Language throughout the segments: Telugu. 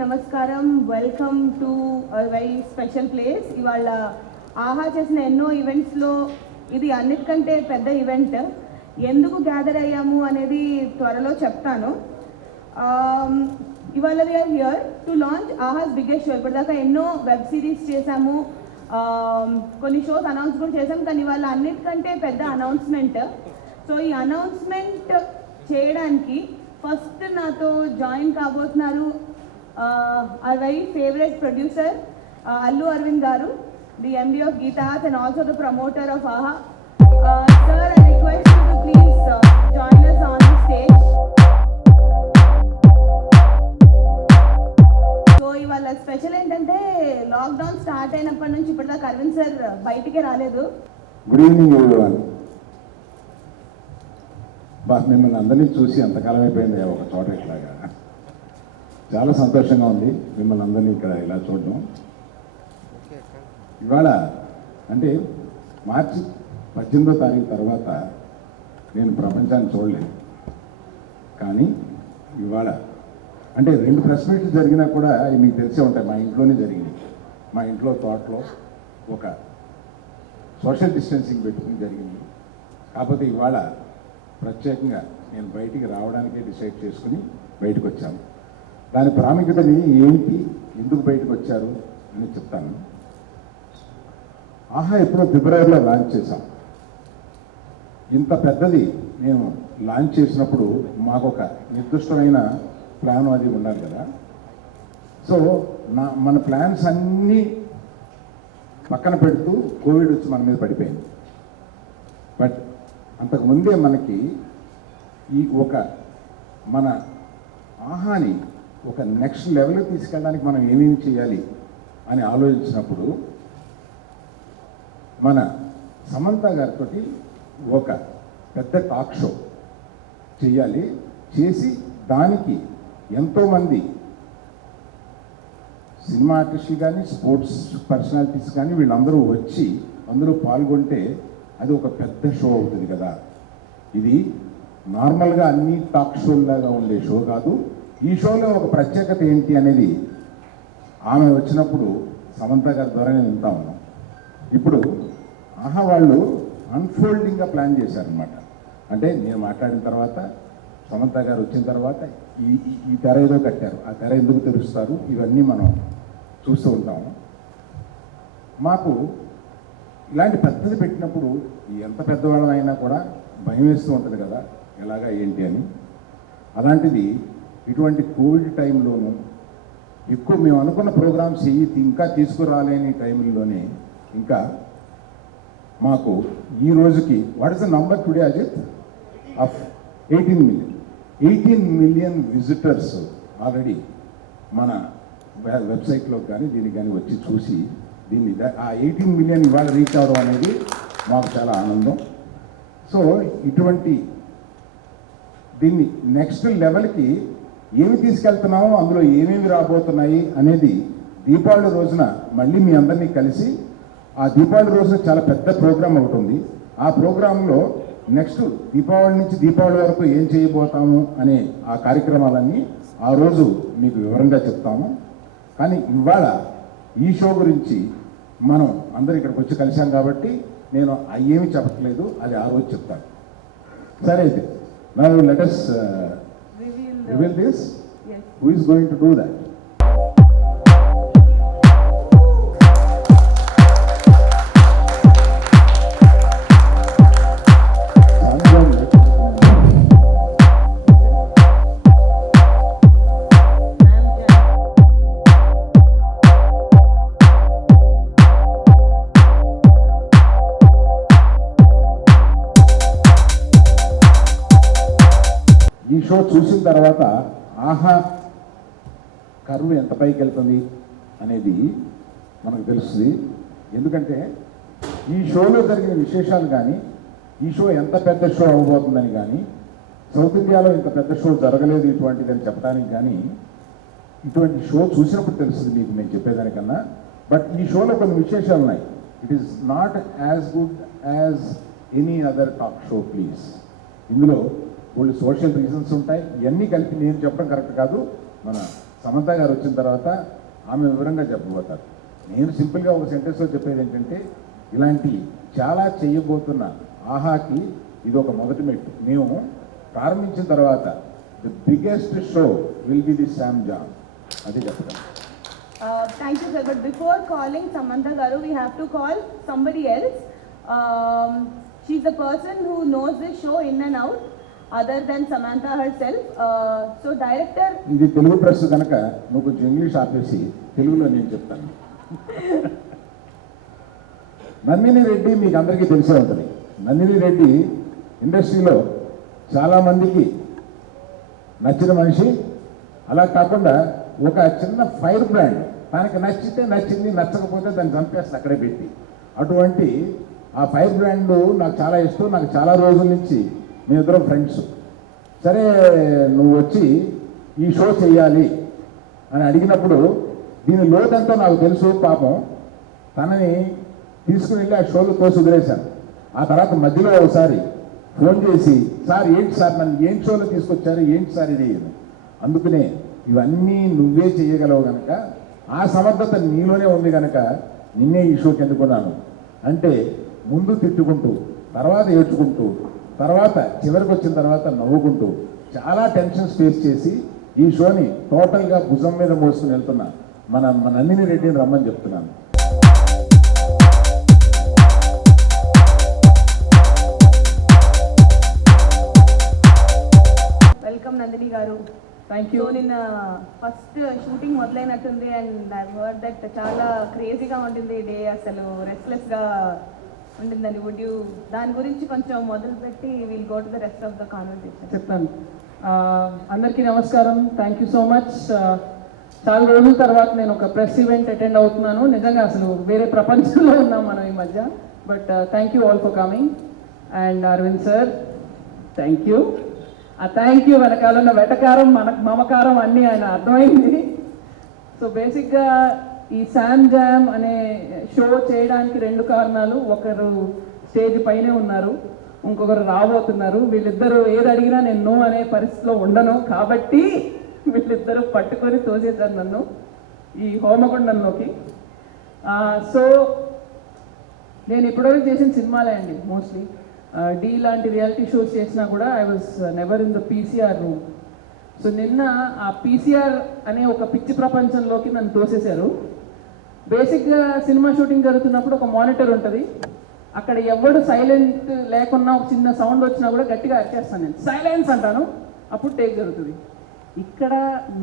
నమస్కారం. Welcome to very special place. ఇవాళ ఆహా చేసిన ఎన్నో ఈవెంట్స్లో ఇది అన్నిటికంటే పెద్ద ఈవెంట్. ఎందుకు గ్యాదర్ అయ్యాము అనేది త్వరలో చెప్తాను. ఇవాళ we're here to launch Aha's biggest show. ఇప్పటిదాకా ఎన్నో వెబ్ సిరీస్ చేశాము, కొన్ని షోస్ అనౌన్స్ కూడా చేసాం, కానీ ఇవాళ అన్నిటికంటే పెద్ద అనౌన్స్మెంట్. సో ఈ అనౌన్స్మెంట్ చేయడానికి ఫస్ట్ నాతో జాయిన్ కాబోతున్నారు our very favorite producer Allu Arvind garu, the MD of Geeta Arts and also the promoter of AHA. Sir, I request you to please join us on the stage. So ఇవాళ స్పెషల్ ఏంటంటే లాక్డౌన్ స్టార్ట్ అయినప్పటి నుంచి ఇప్పటిదాకా అరవింద్ సార్ బయటికే రాలేదు. Good evening everyone. మిమ్మల్ని అందరినీ చూసి ఎంతకాలం అయిపోయింది ఒక చోట ఇట్లాగా. చాలా సంతోషంగా ఉంది మిమ్మల్ని అందరినీ ఇక్కడ ఇలా చూడడం. ఇవాళ అంటే మార్చి 18వ తారీఖు తర్వాత నేను ప్రపంచాన్ని చూడలేదు, కానీ ఇవాళ అంటే 2 ప్రెస్ మీట్లు జరిగినా కూడా మీకు తెలిసే ఉంటాయి. మా ఇంట్లోనే జరిగింది. మా ఇంట్లో తోటలో ఒక సోషల్ డిస్టెన్సింగ్ పెట్టుకుని జరిగింది. కాకపోతే ఇవాళ ప్రత్యేకంగా నేను బయటికి రావడానికే డిసైడ్ చేసుకుని బయటకు వచ్చాను. దాని ప్రాముఖ్యతని ఏంటి, ఎందుకు బయటకు వచ్చారు అని చెప్తాను. ఆహా ఎప్పుడో ఫిబ్రవరిలో లాంచ్ చేశాం. ఇంత పెద్దది మేము లాంచ్ చేసినప్పుడు మాకు ఒక నిర్దిష్టమైన ప్లాన్ అది ఉండాలి కదా. సో మన ప్లాన్స్ అన్నీ పక్కన పెడుతూ కోవిడ్ వచ్చి మన మీద పడిపోయింది. బట్ అంతకుముందే మనకి ఈ మన ఆహాని ఒక నెక్స్ట్ లెవెల్కి తీసుకెళ్ళడానికి మనం ఏమేమి చేయాలి అని ఆలోచించినప్పుడు మన సమంత గారితో ఒక పెద్ద టాక్ షో చేయాలి. చేసి దానికి ఎంతోమంది సినిమా ఆర్టిస్టులు కానీ స్పోర్ట్స్ పర్సనాలిటీస్ కానీ వీళ్ళందరూ వచ్చి అందులో పాల్గొంటే అది ఒక పెద్ద షో అవుతుంది కదా. ఇది నార్మల్గా అన్ని టాక్ షోల్లాగా ఉండే షో కాదు. ఈ షోలో ఒక ప్రత్యేకత ఏంటి అనేది ఆమె వచ్చినప్పుడు సమంత గారి ద్వారానే వింటా ఉన్నాం. ఇప్పుడు ఆహా వాళ్ళు అన్ఫోల్డింగ్గా ప్లాన్ చేశారనమాట. అంటే నేను మాట్లాడిన తర్వాత సమంత గారు వచ్చిన తర్వాత ఈ తెర ఏదో కట్టారు. ఆ తెర ఎందుకు తెరుస్తారు ఇవన్నీ మనం చూస్తూ ఉంటాము. మాకు ఇలాంటి పెద్దది పెట్టినప్పుడు ఎంత పెద్దవాళ్ళం అయినా కూడా భయం వేస్తూ ఉంటుంది కదా, ఎలాగా ఏంటి అని. అలాంటిది ఇటువంటి కోవిడ్ టైంలోనూ ఎక్కువ మేము అనుకున్న ప్రోగ్రామ్స్ ఇంకా తీసుకురాలేని టైంలోనే ఇంకా మాకు ఈ రోజుకి what is the number today అజిత్ ఆఫ్ 18 మిలియన్ విజిటర్స్ ఆల్రెడీ మన వెబ్సైట్లో కానీ దీనికి కానీ వచ్చి చూసి దీన్ని ఆ 18 మిలియన్ ఇవాళ రీచ్ అవ్వడం అనేది మాకు చాలా ఆనందం. సో ఇటువంటి దీన్ని నెక్స్ట్ లెవెల్కి ఏమి తీసుకెళ్తున్నామో, అందులో ఏమేమి రాబోతున్నాయి అనేది దీపావళి రోజున మళ్ళీ మీ అందరినీ కలిసి ఆ దీపావళి రోజున చాలా పెద్ద ప్రోగ్రాం ఒకటి ఉంది. ఆ ప్రోగ్రాంలో నెక్స్ట్ దీపావళి నుంచి దీపావళి వరకు ఏం చేయబోతాము అనే ఆ కార్యక్రమాలన్నీ ఆ రోజు మీకు వివరంగా చెప్తాము. కానీ ఇవాళ ఈ షో గురించి మనం అందరూ ఇక్కడికి వచ్చి కలిసాం కాబట్టి నేను అయ్యేమి చెప్పట్లేదు, అది ఆ రోజు చెప్తాను. సరే అయితే now let us reveal this. Yes. Who is going to do that? ఈ షో చూసిన తర్వాత ఆహా కర్వ్ ఎంత పైకి వెళ్తుంది అనేది మనకు తెలుస్తుంది. ఎందుకంటే ఈ షోలో జరిగిన విశేషాలు కానీ, ఈ షో ఎంత పెద్ద షో అవ్వబోతుందని కానీ, సౌత్ ఇండియాలో ఇంత పెద్ద షో జరగలేదు ఇటువంటిదని చెప్పడానికి కానీ, ఇటువంటి షో చూసినప్పుడు తెలుస్తుంది మీకు నేను చెప్పేదానికన్నా. బట్ ఈ షోలో కొన్ని విశేషాలు ఉన్నాయి. It is not as good as any other talk show please. ఇందులో కొన్ని సోషల్ రీజన్స్ ఉంటాయి. ఇవన్నీ కలిపి నేను చెప్పడం కరెక్ట్ కాదు. మన సమంత గారు వచ్చిన తర్వాత ఆమె వివరంగా చెప్పబోతారు. నేను సింపుల్గా ఒక సెంటెన్స్లో చెప్పేది ఏంటంటే, ఇలాంటి చాలా చేయబోతున్న ఆహాకి ఇది ఒక మొదటి మెట్టు. మేము ప్రారంభించిన తర్వాత the biggest show will be the Sam jam, అది చెప్తాను. Thank you, sir. But before calling Samantha Garu, we have to call somebody else. She's the person who knows this show in and out, other than Samantha herself. So, director. ఇది తెలుగు ప్రెస్ కనుక నువ్వు కొంచెం ఇంగ్లీష్ ఆపేసి తెలుగులో నేను చెప్తాను. నందిని రెడ్డి మీకు అందరికీ తెలిసే ఉంటుంది. నందిని రెడ్డి ఇండస్ట్రీలో చాలామందికి నచ్చిన మనిషి. అలా కాకుండా ఒక చిన్న ఫైర్ బ్రాండ్, తనకి నచ్చితే నచ్చింది, నచ్చకపోతే దాన్ని చంపేస్తే అక్కడే పెట్టి, అటువంటి ఆ ఫైర్ బ్రాండ్ నాకు చాలా ఇష్టం. నాకు చాలా రోజుల నుంచి మీ ఇద్దరు ఫ్రెండ్స్. సరే నువ్వు వచ్చి ఈ షో చెయ్యాలి అని అడిగినప్పుడు దీని లోతంతా నాకు తెలుసు. పాపం తనని తీసుకుని వెళ్ళి ఆ షోలో తోసి వదిలేశాను. ఆ తర్వాత మధ్యలో ఒకసారి ఫోన్ చేసి, సార్ ఏంటి సార్ నన్ను ఏంటి షోలో తీసుకొచ్చారు, ఏంటి సార్ ఇది, అందుకనే ఇవన్నీ నువ్వే చేయగలవు కనుక, ఆ సమర్థత నీలోనే ఉంది కనుక నిన్నే ఈ షోకి ఎన్నుకున్నాను అంటే, ముందు తిట్టుకుంటూ, తర్వాత ఏడ్చుకుంటూ, తర్వాత చివరికి వచ్చిన తర్వాత నవ్వుకుంటూ చాలా టెన్షన్స్ ఫేస్ చేసి ఈ షోని టోటల్గా భుజం మీద మోసుకుని వెళ్తున్నా మన నందిని రెడ్డిని రమ్మని చెప్తున్నాను. వెల్కమ్ నందిని గారు. Thank you. సో నిన్న ఫస్ట్ షూటింగ్ మొదలైనట్టుంది అండ్ ఐ హర్డ్ దట్ చాలా క్రేజీగా ఉంటుంది డే, అసలు రెస్ట్లెస్గా ఉంటుందని. వుడ్ యూ దాని గురించి కొంచెం మొదలుపెట్టి will go to the rest of the conversation. చెప్తాను. అందరికీ నమస్కారం. Thank you so much. చాలా రోజుల తర్వాత నేను ఒక ప్రెస్ ఈవెంట్ అటెండ్ అవుతున్నాను. నిజంగా అసలు వేరే ప్రపంచంలో ఉన్నాం మనం ఈ మధ్య. But thank you all for coming. And Aravind sir, thank you. ఆ థ్యాంక్ యూ వెనకాల ఉన్న వెటకారం, మనకు మమకారం అన్నీ ఆయన అర్థమైంది. సో బేసిక్గా ఈ శామ్ జామ్ అనే షో చేయడానికి రెండు కారణాలు. ఒకరు స్టేజ్ పైనే ఉన్నారు, ఇంకొకరు రాబోతున్నారు. వీళ్ళిద్దరూ ఏది అడిగినా నేను నో అనే పరిస్థితిలో ఉండను కాబట్టి వీళ్ళిద్దరూ పట్టుకొని తోసేశారు నన్ను ఈ హోమగుండంలోకి. సో నేను ఇప్పటివరకు చేసిన సినిమాలే అండి మోస్ట్లీ. డీ లాంటి రియాలిటీ షోస్ చేసినా కూడా I was never in the PCR room. So నిన్న ఆ పీసీఆర్ అనే ఒక పిచ్చి ప్రపంచంలోకి నన్ను తోసేశారు. బేసిక్గా సినిమా షూటింగ్ జరుగుతున్నప్పుడు ఒక మానిటర్ ఉంటుంది. అక్కడ ఎవడు సైలెంట్ లేకున్నా ఒక చిన్న సౌండ్ వచ్చినా కూడా గట్టిగా అరిచేస్తాను. నేను సైలెన్స్ అంటాను, అప్పుడు టేక్ జరుగుతుంది. ఇక్కడ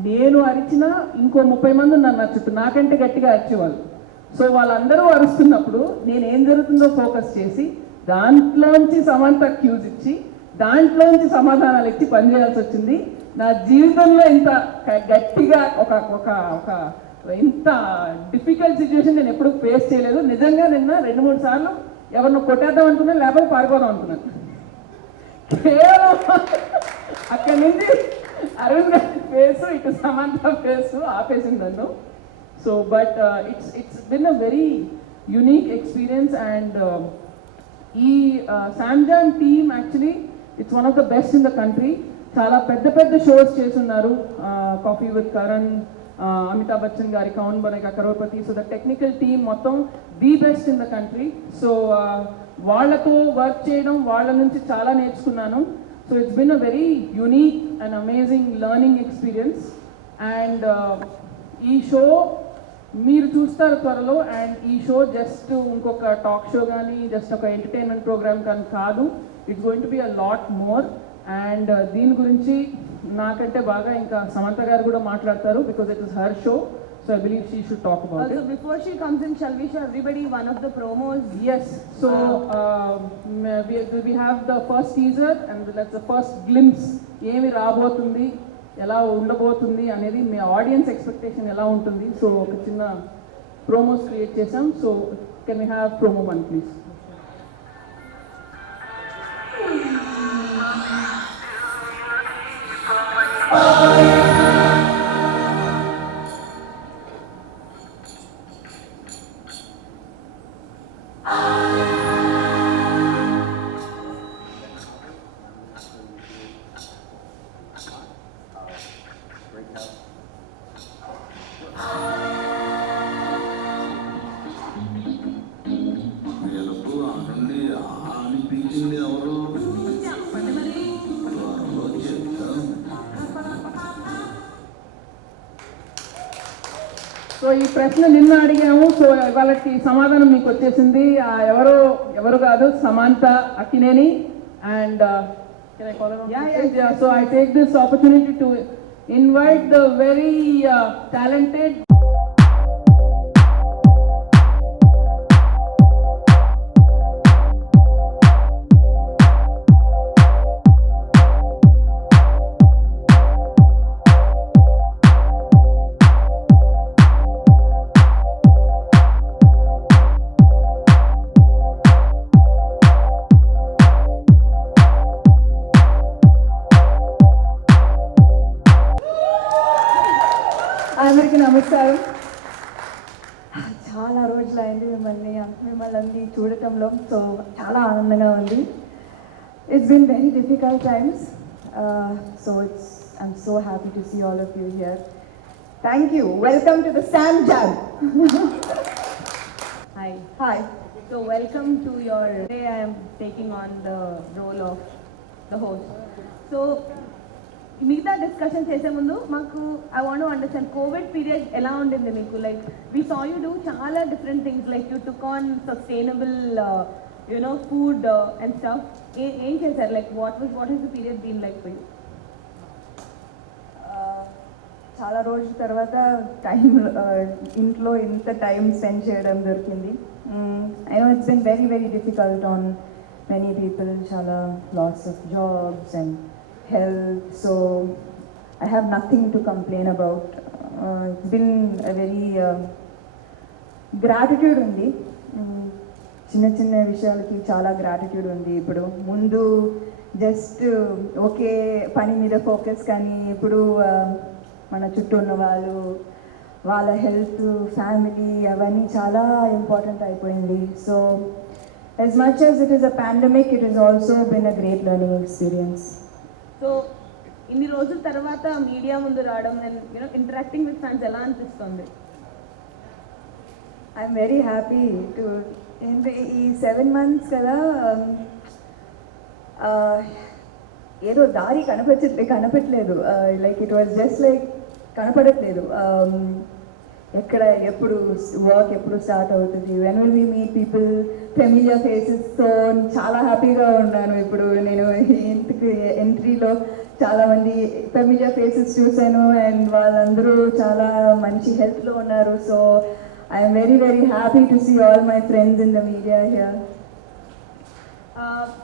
నేను అరిచినా ఇంకో 30 మంది ఉన్నారు నా చుట్టూ, నాకంటే గట్టిగా అరిచేవాళ్ళు. సో వాళ్ళందరూ అరుస్తున్నప్పుడు నేను ఏం జరుగుతుందో ఫోకస్ చేసి దాంట్లోంచి సమంత క్యూజ్ ఇచ్చి దాంట్లోంచి సమాధానాలు ఇచ్చి పనిచేయాల్సి వచ్చింది. నా జీవితంలో ఇంత గట్టిగా ఒక ఒక ఒక ఇంత డిఫికల్ట్ సిచ్యువేషన్ నేను ఎప్పుడు ఫేస్ చేయలేదు. నిజంగా నిన్న 2-3 సార్లు ఎవరిని కొట్టేద్దాం అనుకున్నాను, లేకపోతే పారిపోదాం అనుకున్నాను. కేవలం అక్కడి నుంచి అరుణ్ గారి ఫేసు, ఇటు సమంత ఫేసు ఆపేసింది నన్ను. So but it's been a very unique experience. And ఈ Sam Jam team actually it's one of the best in the country. చాలా పెద్ద పెద్ద షోస్ చేస్తున్నారు. కాఫీ విత్ కరణ్, అమితాబ్ బచ్చన్ గారి Kaun Banega Crorepati. So the technical team మొత్తం the best in the country. So వాళ్ళతో వర్క్ చేయడం, వాళ్ళ నుంచి చాలా నేర్చుకున్నాను. So it's been a very unique and amazing learning experience. And ఈ షో మీరు చూస్తారు త్వరలో. అండ్ ఈ షో జస్ట్ ఇంకొక టాక్ షో కానీ జస్ట్ ఒక ఎంటర్టైన్మెంట్ ప్రోగ్రామ్ కానీ కాదు. It's going to be a lot more. And దీని గురించి నాకంటే బాగా ఇంకా సమంత గారు కూడా మాట్లాడతారు, because it is her show. So I believe she should talk about it. Before she comes in, shall we show everybody one of the promos? Yes. So we have the first teaser and that's the first glimpse. ఏమి రాబోతుంది, ఎలా ఉండబోతుంది అనేది మీ ఆడియన్స్ ఎక్స్పెక్టేషన్ ఎలా ఉంటుంది. సో ఒక చిన్న ప్రోమోస్ క్రియేట్ చేసాం. So can we have promo 1 please? So ఈ ప్రశ్న నిన్న అడిగాము. సో వాళ్ళకి సమాధానం మీకు వచ్చేసింది. ఎవరు కాదు, Samantha Akkineni. And so I take this opportunity to invite the very talented అందరికీ నమస్కారం. చాలా రోజులైంది మిమ్మల్ని అన్ని చూడటంలో. సో చాలా ఆనందంగా ఉంది. It's been very difficult times. So I'm so happy to see all of you here. Thank you. Welcome to the Sam Jam. Hi. Hi. So welcome to your day. I am taking on the role of the host. So మిగతా డిస్కషన్ చేసే ముందు మాకు I want to understand Covid period ఎలా ఉండింది మీకు? Like we saw you do చాలా different things, like you took on sustainable food and stuff. ఏం చేశారు? Like what is the period been like for you? చాలా రోజుల తర్వాత టైం ఇంట్లో ఇంత టైం స్పెండ్ చేయడం దొరికింది. I know it's been very very difficult on many people. చాలా loss of jobs and health, so I have nothing to complain about. It's been a very gratitude undi. చిన్న చిన్న విషయాలకి చాలా గ్రాటిట్యూడ్ ఉంది. ఇప్పుడు ముందు జస్ట్ ఒకే పని మీద ఫోకస్, కానీ ఇప్పుడు మన చుట్టూ ఉన్న వాళ్ళ హెల్త్, ఫ్యామిలీ అవన్నీ చాలా ఇంపార్టెంట్ అయిపోయింది. So as much as it is a pandemic, it has also been a great learning experience. So ఇన్ని రోజుల తర్వాత మీడియా ముందు రావడం అండ్ ఇంటరాక్టింగ్ విత్ ఫ్యాన్స్ ఎలా అనిపిస్తుంది? I'm very happy to. ఈ 7 months కదా, ఏదో దారి కనపట్లేదు. Like it was just like కనపడట్లేదు. ఎక్కడ ఎప్పుడు వర్క్ ఎప్పుడు స్టార్ట్ అవుతుంది, when will we meet people, familiar ఫేసెస్తో చాలా హ్యాపీగా ఉన్నాను. ఇప్పుడు నేను ఎంట్రీలో చాలామంది ఫెమిలియర్ ఫేసెస్ చూశాను అండ్ వాళ్ళందరూ చాలా మంచి హెల్త్లో ఉన్నారు. So I'm very very happy to see all my friends in the media here.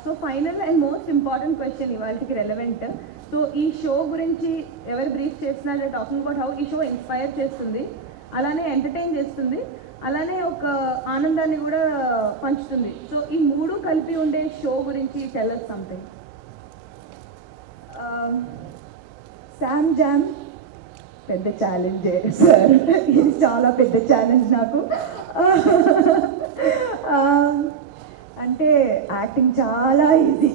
So final and most important question ఇవాళకి రెలవెంట్. సో ఈ షో గురించి ఎవరు బ్రీఫ్ చేస్తున్నారు, టాకింగ్ అబౌట్ హౌ ఈ షో ఇన్స్పైర్ చేస్తుంది, అలానే ఎంటర్టైన్ చేస్తుంది, అలానే ఒక ఆనందాన్ని కూడా పంచుతుంది. సో ఈ మూడు కలిపి ఉండే షో గురించి tell us something. Sam jam పెద్ద ఛాలెంజ్ సార్. ఇది చాలా పెద్ద ఛాలెంజ్ నాకు. అంటే యాక్టింగ్ చాలా ఈజీ.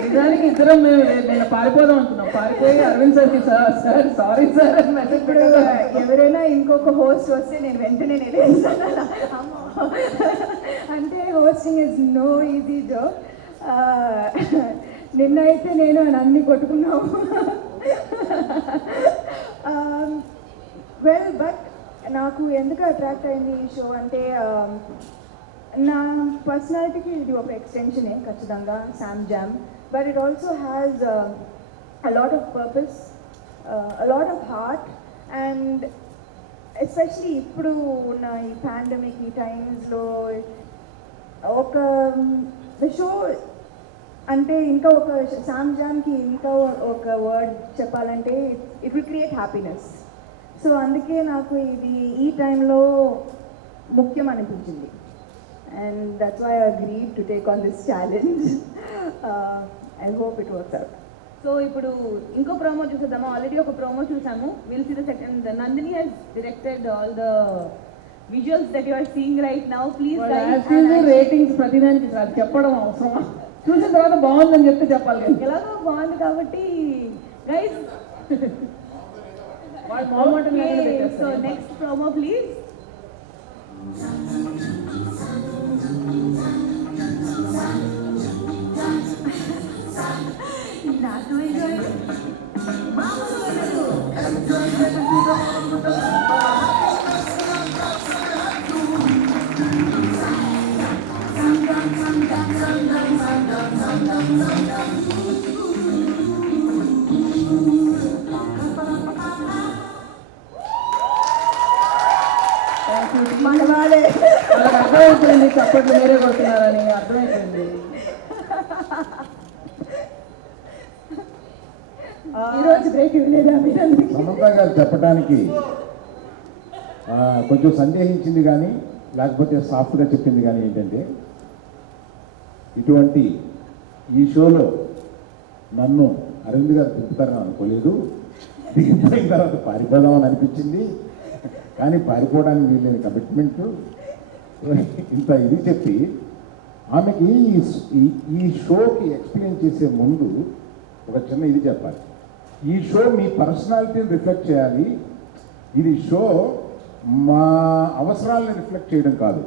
నిజానికి ఇద్దరం నేను పారిపోదాం అనుకున్నాం. పారిపోయి అరవింద్ సార్కి సార్ సారీ సార్ అని మెసేజ్ ఇప్పుడు ఎవరైనా ఇంకొక హోస్ట్ వస్తే నేను వెంటనే నిలేస్తాను. అంటే hosting is no easy job. నిన్న అయితే నేను అన్ని కొట్టుకున్నాము. వెల్, బట్ నాకు ఎందుకు అట్రాక్ట్ అయింది ఈ షో అంటే నా పర్సనాలిటీకి ఇది ఒక ఎక్స్టెన్షనే ఖచ్చితంగా, Sam jam. But it also has a lot of purpose, a lot of heart, and especially ఇప్పుడు ఉన్న ఈ పాండమిక్ ఈ టైమ్స్లో ఒక ద షో అంటే ఇంకా ఒక శామ్ జామ్కి ఇంకా ఒక వర్డ్ చెప్పాలంటే it will create happiness. So అందుకే నాకు ఇది ఈ టైంలో ముఖ్యం అనిపించింది. And that's why I agreed to take on this challenge. I hope it works out. సో ఇప్పుడు ఇంకో ప్రోమో చూసేద్దామా? ఆల్రెడీ ఒక ప్రోమో చూసాము. Will see the second. Nandini has directed all the visuals that you are seeing right now. Please ratings ప్రతిదానికి చెప్పడం అవసరమా? చూసిన తర్వాత బాగుందని చెప్తే చెప్పాలి కదా. ఎలాగో బాగుంది కాబట్టి guys. So next promo please. Not doing good. మనవాడే. వాళ్ళకి అర్థమైపోయింది చప్పట్లు మీరే కొడుతున్నారని అర్థమైపోయింది. ఈరోజు బ్రేక్ ఇవ్వలేదా మీరు? సమంత గారు చెప్పడానికి కొంచెం సందేహించింది కానీ లేకపోతే సాఫ్ట్గా చెప్పింది కానీ ఏంటంటే, ఇటువంటి ఈ షోలో నన్ను అరవింద్ గారు తిప్పుతారని అనుకోలేదు, దిగిపోయిన తర్వాత పారిపోదామని అనిపించింది, కానీ పారిపోవడానికి వీళ్ళని కమిట్మెంట్ ఇంత ఇది చెప్పి ఆమెకి ఈ షోకి ఎక్స్ప్లెయిన్ చేసే ముందు ఒక చిన్న ఇది చెప్పాలి. ఈ షో మీ పర్సనాలిటీని రిఫ్లెక్ట్ చేయాలి, ఇది షో మా అవసరాలను రిఫ్లెక్ట్ చేయడం కాదు,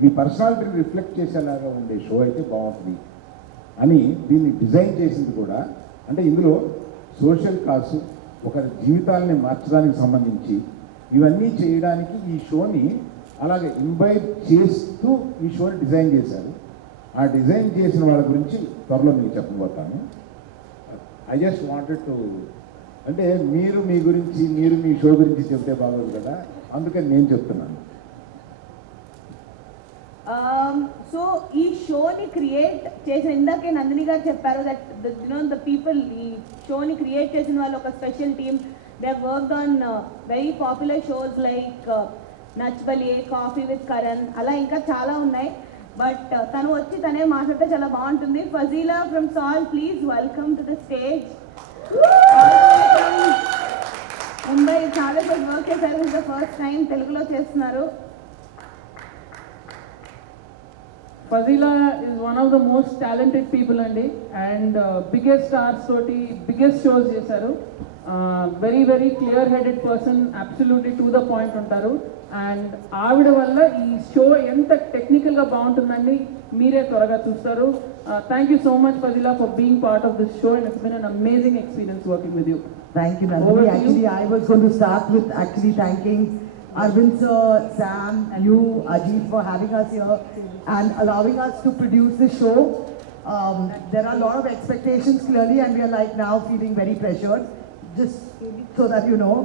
మీ పర్సనాలిటీని రిఫ్లెక్ట్ చేసేలాగా ఉండే షో అయితే బాగుంటుంది అని దీన్ని డిజైన్ చేసింది కూడా. అంటే ఇందులో సోషల్ కాసు, ఒక జీవితాలని మార్చడానికి సంబంధించి ఇవన్నీ చేయడానికి ఈ షోని అలాగే ఇన్వైట్ చేస్తూ ఈ షోని డిజైన్ చేశారు. ఆ డిజైన్ చేసిన వాళ్ళ గురించి త్వరలో మీకు చెప్పబోతాను. ఐ జస్ట్ వాంటెడ్ టు, అంటే మీరు మీ గురించి, మీరు మీ షో గురించి చెప్తే బాగోదు కదా, అందుకని నేను చెప్తున్నాను. సో ఈ షోని క్రియేట్ చేసిన, ఇందాకే నందిని గారు చెప్పారు దట్ ద పీపుల్, ఈ షోని క్రియేట్ చేసిన వాళ్ళు ఒక special team. They worked on very popular shows like Nach Baliye, coffee with Karan, అలా ఇంకా చాలా ఉన్నాయి. బట్ తను వచ్చి తనే మాట్లాడితే చాలా బాగుంటుంది. ఫజీలా ఫ్రమ్ సాల్, please welcome to the stage. Mumbai చాలా వర్క్ చేశారు, ఇస్ ద ఫస్ట్ టైం తెలుగులో చేస్తున్నారు. Fazila is one of the most talented people అండి, అండ్ బిగ్గెస్ట్ స్టార్స్ తోటి బిగ్గెస్ట్ షోస్ చేశారు. Very very clear headed person, absolutely to the point ఉంటారు. అండ్ ఆవిడ వల్ల ఈ షో ఎంత టెక్నికల్గా బాగుంటుందండి మీరే త్వరగా చూస్తారు. Thank you so much Fazila for being part of this show, and it's been an amazing experience working with you. Thank you, Nandini. Actually, I was going to start with actually thanking Arvind sir, Sam, you, Ajit for having us here and allowing us to produce the show. There are a lot of expectations clearly, and we are like now feeling very pressured, just so that you know.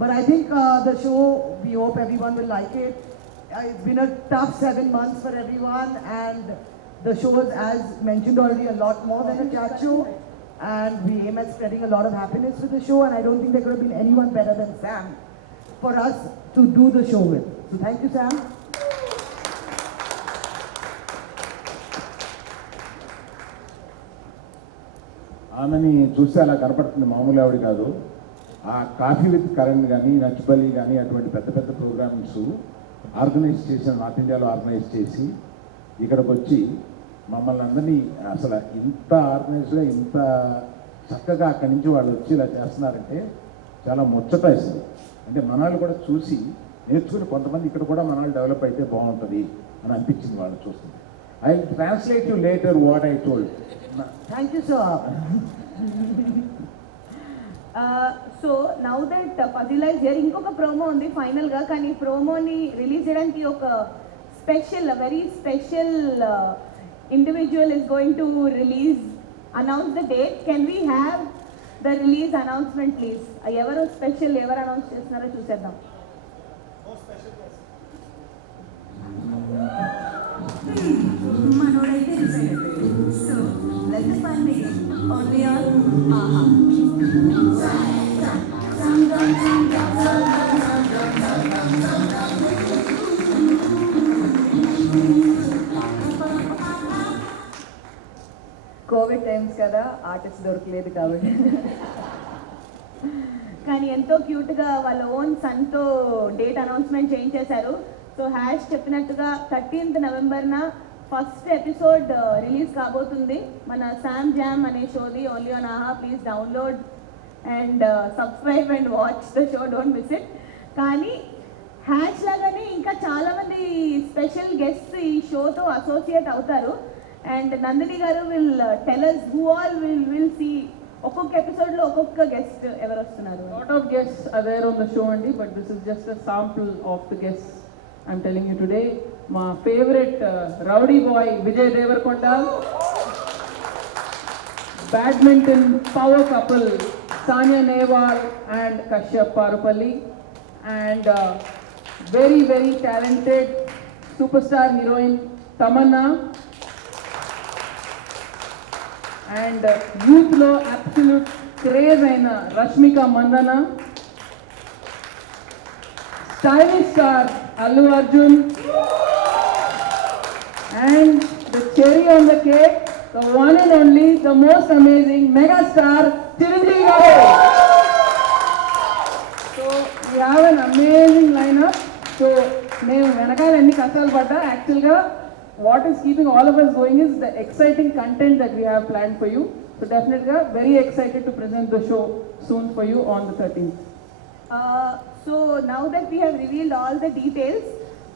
But I think the show, we hope everyone will like it. It's been a tough 7 months for everyone, and the show is, as mentioned already, a lot more than a chat show. And we aim at spreading a lot of happiness with the show, and I don't think there could have been anyone better than Sam for us to do the show with. So thank you, Sam. ఆమెని చూస్తే అలా కనపడుతుంది, మామూలు ఆవిడ కాదు. ఆ కాఫీ విత్ కరణ్ కానీ, నచ్బలి కానీ అటువంటి పెద్ద పెద్ద ప్రోగ్రామ్స్ ఆర్గనైజ్ చేసిన, నార్త్ ఇండియాలో ఆర్గనైజ్ చేసి ఇక్కడికి వచ్చి మమ్మల్ని అందరినీ అసలు ఇంత ఆర్గనైజ్గా, ఇంత చక్కగా అక్కడి నుంచి వాళ్ళు వచ్చి ఇలా చేస్తున్నారంటే చాలా ముచ్చట వేసింది. అంటే మనాళ్ళు కూడా చూసి నేర్చుకుని కొంతమంది ఇక్కడ కూడా మనాళ్ళు డెవలప్ అయితే బాగుంటుంది అని అనిపించింది వాళ్ళు చూస్తుంది. I translate you later what I told. Thank you, sir. So now that Fazila is here, ఇంకొక ప్రోమో ఉంది ఫైనల్గా. కానీ ఈ ప్రోమోని రిలీజ్ చేయడానికి ఒక special, very special individual is going to announce the date. Can we have the release announcement please? Evaru special, evaru announce chestunaro chuseddam. మనోడైతే రిజైన్ అయిపోయాడు. So let the fun begin. Only on Aha. Covid times కదా, ఆర్టిస్ట్ దొరకలేదు కాబట్టి. కానీ ఎంతో క్యూట్గా వాళ్ళ ఓన్ సన్తో డేట్ అనౌన్స్మెంట్ చేయించేశారు. సో హ్యాష్ చెప్పినట్టుగా 13th నవంబర్న ఫస్ట్ ఎపిసోడ్ రిలీజ్ కాబోతుంది మన శామ్ జామ్ అనే షోది. ఓన్లీ ఆన్ ఆహా. Please download and subscribe and watch the show, don't miss it. కానీ హ్యాష్ లాగానే ఇంకా చాలామంది స్పెషల్ గెస్ట్స్ ఈ షోతో అసోసియేట్ అవుతారు. అండ్ నందిని గారు will tell us who all will see. ఒక్కొక్క ఎపిసోడ్లో ఒక్కొక్క గెస్ట్ ఎవరు వస్తున్నారు. Lot of guests are there on the show అండి, but this is just a sample of the guests I'm telling you today. My favorite rowdy boy Vijay Devarkonda, badminton power couple Sania Nehwal and Kashyap Parupalli, and very very talented superstar heroine Tamanna, and youth lo absolute craze aina Rashmika Mandana, stylish star Allu Arjun, and the cherry on the cake, the one and only, the most amazing mega star Chiranjeevi garu. So we have an amazing lineup. So నేను వెనకాల ఎన్ని కష్టాలు పడ్డా యాక్చువల్గా what is keeping all of us going is the exciting content that we have plan for you. So డెఫినెట్గా very excited to present the show soon for you on the 13th. So now that we have revealed all the details,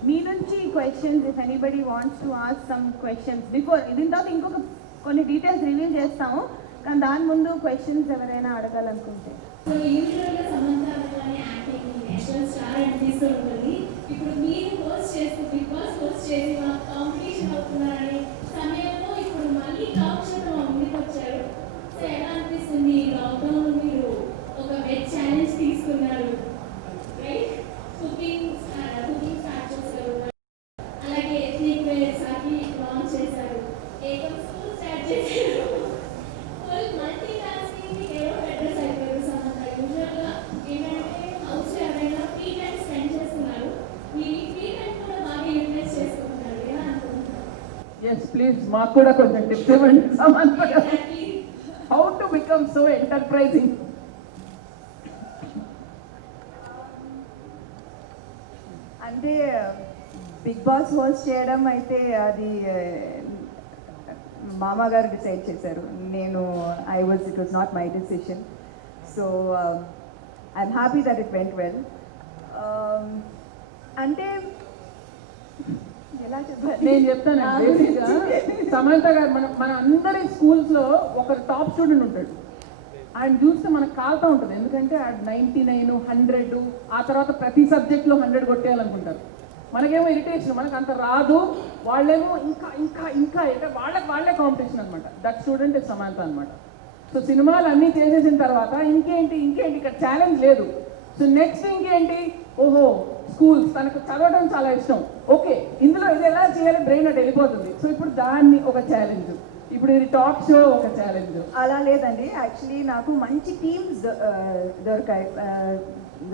మీ నుంచి questions, if anybody wants to ask some questions before, దీని తర్వాత ఇంకొక కొన్ని డీటెయిల్స్ రివీల్ చేస్తాము, కానీ దాని ముందు క్వశ్చన్స్ ఎవరైనా అడగాలనుకుంటే. సో యూజువల్గా సమంత అవ్వగానే యాక్టింగ్ నేషనల్ స్టార్ అనిపిస్తూ ఉంటుంది. ఇప్పుడు మీరు హోస్ట్ చేస్తూ బిగ్ బాస్ హోస్ట్ చేసి మన కాంపిటీషన్ అవుతున్నారనే సమయంలో ఇప్పుడు మళ్ళీ టాక్ షోలో మా ముందుకు వచ్చారు. సో ఎలా అనిపిస్తుంది? లాక్డౌన్ మీరు ఒక వెజ్ ఛాలెంజ్ తీసుకున్నారు, రైట్? కుకింగ్ స్టార్ట్ చేశారు, అలాగే ఎథ్నిక్ వేర్ సాకి లాంచ్ చేశారు, ఏకం స్కూల్ స్టార్ట్ చేశారు. ఫుల్ మల్టీ టాస్కింగ్ ఏదో అడ్రస్ అయిపోయారు సమంత. యూజువల్గా ఏంటంటే హౌస్ ఎవరైనా ఫ్రీ టైం స్పెండ్ చేస్తున్నారు, మీరు ఫ్రీ టైం కూడా బాగా యూటిలైజ్ చేసుకుంటున్నారు. ఎలా అనుకుంటున్నారు? ఎస్ ప్లీజ్, మాకు కూడా కొంచెం టిప్స్ ఇవ్వండి Samantha, Exactly. How to become so enterprising. అంటే బిగ్ బాస్ హోస్ట్ చేయడం అయితే అది మామ గారు డిసైడ్ చేశారు. నేను it was not my decision. So I'm happy that it went well. అంటే ఎలా చెప్పాలి, నేను చెప్తాను బేసిక్గా సమంత గారు మన అందరి స్కూల్స్లో ఒక టాప్ స్టూడెంట్ ఉంటాడు. ఆయన చూస్తే మనకు కాలుతూ ఉంటుంది, ఎందుకంటే 99, 100, ఆ తర్వాత ప్రతి సబ్జెక్ట్లో 100 కొట్టేయాలనుకుంటారు. మనకేమో ఇరిటేషన్, మనకు అంత రాదు, వాళ్ళేమో ఇంకా ఇంకా ఇంకా అంటే వాళ్ళే కాంపిటీషన్ అనమాట. దట్ స్టూడెంట్ ఇస్ సమంత అనమాట. సో సినిమాలు అన్నీ చేసేసిన తర్వాత ఇంకేంటి ఇక్కడ ఛాలెంజ్ లేదు. సో నెక్స్ట్ ఇంకేంటి, ఓహో స్కూల్స్, తనకు చదవడం చాలా ఇష్టం, ఓకే ఇందులో ఇది ఎలా చేయాలి బ్రెయిన్ అటు వెళ్ళిపోతుంది. సో ఇప్పుడు దాన్ని ఒక ఛాలెంజ్, ఇప్పుడు ఇది టాక్ షో ఒక ఛాలెంజ్. అలా లేదండి, యాక్చువల్లీ నాకు మంచి టీమ్స్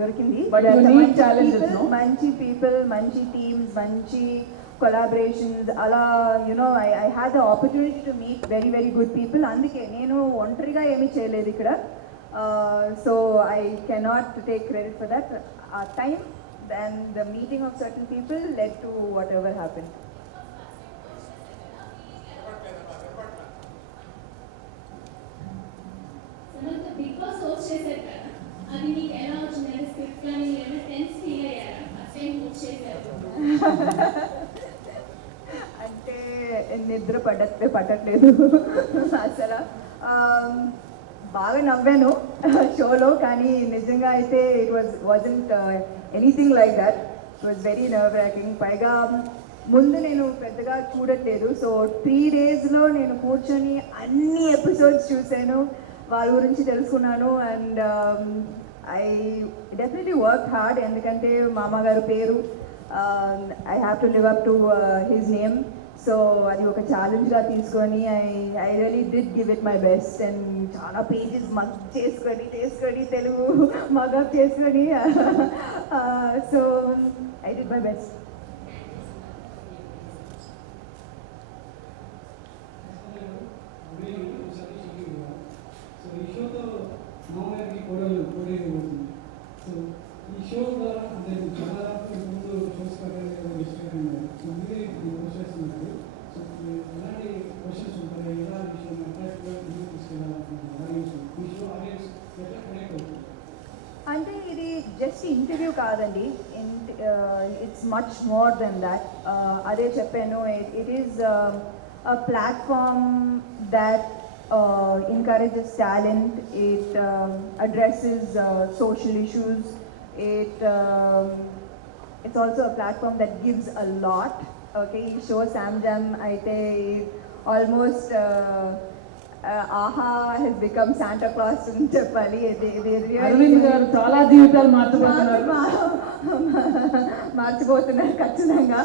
దొరికింది. But you need challenges, no? మంచి పీపుల్, మంచి టీమ్స్, మంచి కొలాబరేషన్స్, అలా you know I had the opportunity to meet very very good people. అందుకే నేను ఒంటరిగా ఏమీ చేయలేదు ఇక్కడ. So I cannot take credit for that. ఆ time and the meeting of certain people led to whatever happen. Samantha Bigg Boss host చేశారు కదా, అది మీకు ఎలా వచ్చింది? అంటే స్క్రిప్ట్ కానీ లేదా టెన్స్ ఫీల్ అయ్యారా ఫస్ట్ టైం హోస్ట్ చేశారు? అంటే నిద్ర పట్టట్లేదు అసలు. బాగా నవ్వాను షోలో, కానీ నిజంగా అయితే it wasn't anything like that. It was very nerve racking. పైగా ముందు నేను పెద్దగా చూడట్లేదు. సో 3 daysలో నేను కూర్చొని అన్ని ఎపిసోడ్స్ చూశాను, వాళ్ళ గురించి తెలుసుకున్నాను. And I definitely work hard, ఎందుకంటే మామగారు పేరు, I have to live up to his name. So అది ఒక ఛాలెంజ్గా తీసుకొని I really did give it my best. And చాలా పేజెస్ మగ్ చేసుకొని తెలుగు మగప్ చేసుకొని so I did my best. ఈ షోతో మామగారికి కోడైపోతుంది. సో ఈ షో ద్వారా అంటే చాలా ముందు షోస్ ప్రకారం ఇష్టమైనారు. సో మీరే హోస్ట్ చేస్తున్నారు. సో ఎలాంటి క్వశ్చన్స్ ఉంటాయి, ఎలా ఈ షో అట్రాక్ట్గా ముందుకు తీసుకెళ్ళాలనుకుంటున్నారు, ఈ షో ఆడియన్స్ ఎట్లా కనెక్ట్ అవుతుంది? అంటే ఇది జస్ట్ ఇంటర్వ్యూ కాదండి, it's much more than that. అదే చెప్పాను, it is a platform that encourages talent, it addresses social issues, it's also a platform that gives a lot. Okay, show Sam Jam aithe almost ఆహా has become Santa Claus అని చెప్పాలి. అరవింద్ గారు చాలా జీవితాలు మార్చబోతున్నారు. మార్చిపోతున్నారు ఖచ్చితంగా.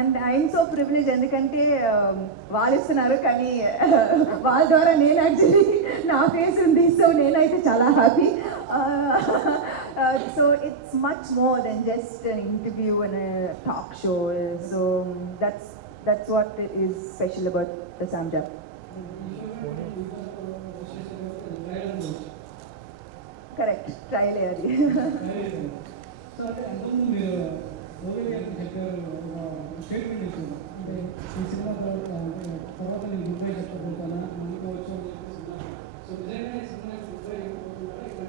అండ్ ఐఎమ్ సో ప్రివిలేజ్, ఎందుకంటే వాళ్ళు ఇస్తున్నారు, కానీ వాళ్ళ ద్వారా నేను యాక్చువల్లీ నా ఫేస్ ఉంది. సో నేనైతే చాలా happy. So it's much more than just an interview and talk show. So that's what is special about the Sam Jam. Correct, trial అది. సో అంటే అంతకుముందు మీరు ఓవర్ చెప్పారు, స్టేట్మెంట్ ఇచ్చారు, అంటే ఈ సినిమా తర్వాత నేను ముంబై చెప్పబోతానా అనుకోవచ్చు అని చెప్పేసి ఉన్నారు. సో నిజంగా ఈ సినిమా ముంబై చెప్పబోతున్నారా ఇక్కడ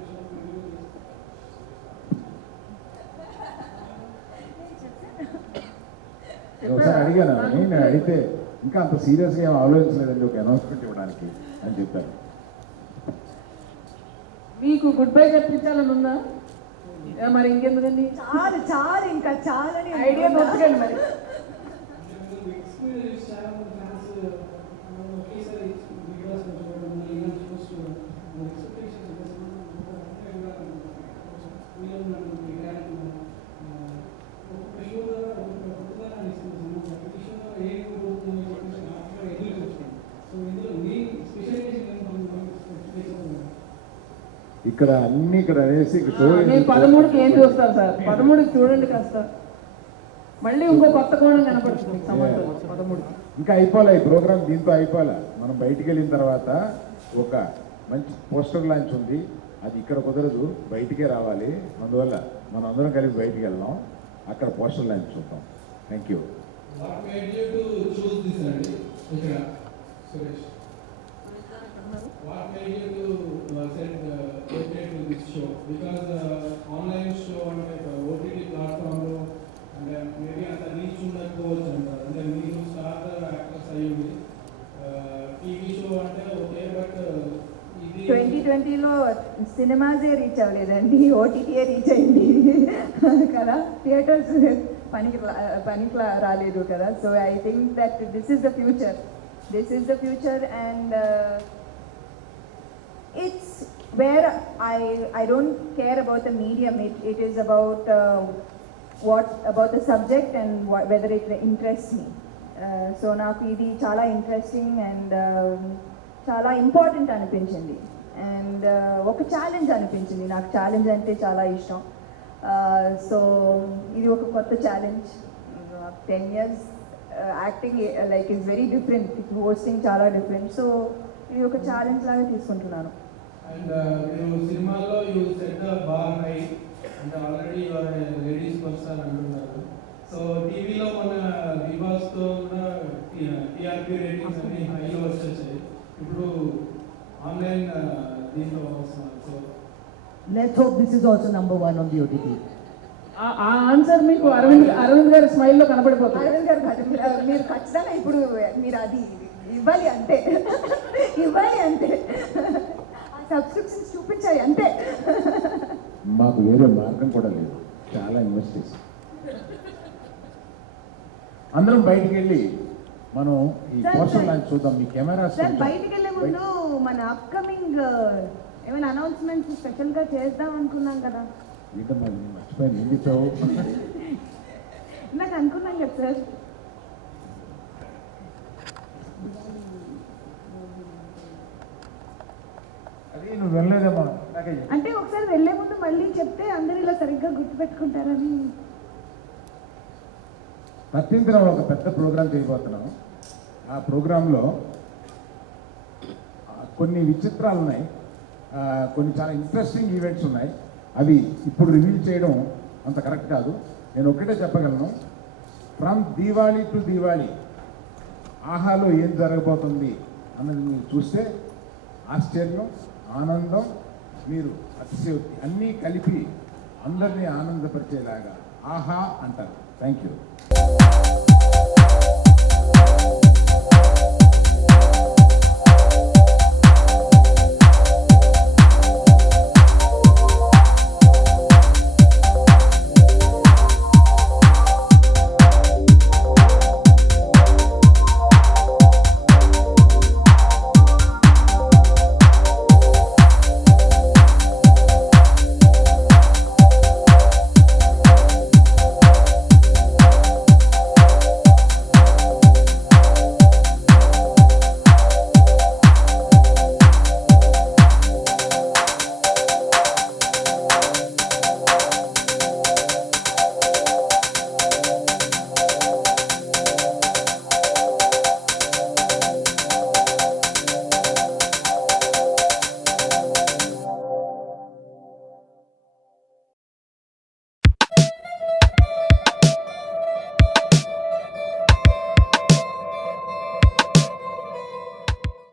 ఒకసారి అడిగాను, నేను అడిగితే ఇంకా అంత సీరియస్గా ఏం ఆలోచించలేదండి ఒక అనౌన్స్మెంట్ ఇవ్వడానికి అని చెప్పాను. మీకు గుడ్ బై చెప్పించాలని ఉందా? మరి ఇంకెందుకండి, చాలు ఇంకా చాలని ఐడియా దొరకండి మరి. ఎక్స్పీరియన్స్ చాలా మంది ఫ్యాన్స్ ఒకేసారి బిగ్ బాస్ చూడడం ఇలా చూస్తూ ఎక్స్పెక్టేషన్స్ ఒక షో ద్వారా ఒక కొత్తగా ఇస్తుంది ప్రతి షో ద్వారా ఏం కోరుతుంది ఎదురు వచ్చాను. సో ఇందులో మీ స్పెషలైజేషన్ ఇక్కడ అన్ని ఇక్కడ అనేసి ఇక్కడ షో నేను 13కి ఏం చూస్తాను సార్? 13కి చూడండి కాస్త, మళ్ళీ ఇంకో కొత్త కోణం కనపడుతుంది సమాజంలో 13కి. ఇంకా అయిపోలే ఈ ప్రోగ్రామ్, దీంతో అయిపోలే. మనం బయటికి వెళ్ళిన తర్వాత ఒక మంచి పోస్టర్ లాంచ్ ఉంది, అది ఇక్కడ కుదరదు, బయటికే రావాలి. అందువల్ల మనం అందరం కలిసి బయటికి వెళ్దాం, అక్కడ పోస్టర్ లాంచ్ చూద్దాం. Thank you. What made you to choose this అండి ఇక్కడ Suresh? What made you to set dedicate to this show? Because online show అంటే OTT platform లో అంటే మేబీ అంత రీచ్ ఉండకపోవచ్చు అంటారు. అంటే మీరు స్టార్ యాక్టర్స్ అయ్యింది, టీవీ షో అంటే ఓకే, బట్ ఇది 2020లో సినిమాసే రీచ్ అవ్వలేదండి, ఓటీటీఏ రీచ్ అయింది కదా. థియేటర్స్ పనికి రాలేదు కదా. So I think that this is the future and it's where I don't care about the medium. It is about about the subject and whether it interests me. So నాకు ఇది చాలా ఇంట్రెస్టింగ్ అండ్ చాలా ఇంపార్టెంట్ అనిపించింది. అండ్ ఒక ఛాలెంజ్ అనిపించింది, నాకు ఛాలెంజ్ అంటే చాలా ఇష్టం. సో ఇది ఒక కొత్త challenge. 10 years acting like is very different, hosting చాలా డిఫరెంట్. సో ఇది ఒక ఛాలెంజ్ లాగా తీసుకుంటున్నాను. అండ్ మీరు సినిమాల్లో you set the bar high, అంటే ఆల్రెడీ యువర్ లేడీస్ పర్సన్ అంటున్నారు. సో టీవీలో మన బిగ్ బాస్తో కూడా టీఆర్పీ రేటింగ్స్ అన్ని హైలో వచ్చేసాయి, ఇప్పుడు ఆన్లైన్ దీంట్లో వస్తున్నారు. So let's hope this is also number 1 on the OTT. ఆ ఆన్సర్ మీకు అరవింద్ గారి స్మైల్లో కనపడిపోతుంది. అరవింద్ గారు మీరు ఖచ్చితంగా ఇప్పుడు మీరు అది ఇవ్వాలి అంతే, ఇవ్వాలి అంతే, సబ్స్క్రిప్షన్స్ చూపించాలి అంతే. మాకు వేరే మార్గం కూడా లేదు, చాలా ఇన్వెస్ట్ చేసాం. అందరం బయటికి వెళ్ళి మనం ఈ పోస్టర్ లాంచ్ చూద్దాం. మీ కెమెరా సార్ బయటికి వెళ్ళే ముందు మన అప్కమింగ్ ఏమైనా అనౌన్స్మెంట్స్ స్పెషల్గా చేద్దాం అనుకున్నాం కదా. ఏంటమ్మా మర్చిపోయాను, ఏం ఇచ్చావు? నాకు అనుకున్నాం కదా సార్. అది నువ్వు వెళ్ళలేదమ్మా. అంటే ఒకసారి వెళ్ళే ముందు మళ్ళీ చెప్తే అందరూ ఇలా సరిగ్గా గుర్తుపెట్టుకుంటారని. 13th ఒక పెద్ద ప్రోగ్రామ్ చేయబోతున్నాము. ఆ ప్రోగ్రాంలో కొన్ని విచిత్రాలు ఉన్నాయి, కొన్ని చాలా ఇంట్రెస్టింగ్ ఈవెంట్స్ ఉన్నాయి. అవి ఇప్పుడు రివీల్ చేయడం అంత కరెక్ట్ కాదు. నేను ఒక్కటే చెప్పగలను, ఫ్రమ్ దీవాళీ టు దీవాళీ ఆహాలో ఏం జరగబోతుంది అన్నది మీరు చూస్తే ఆశ్చర్యం, ఆనందం, మీరు అతిశయోక్తి అన్నీ కలిపి అందరినీ ఆనందపరిచేలాగా ఆహా అంటారు. Thank you.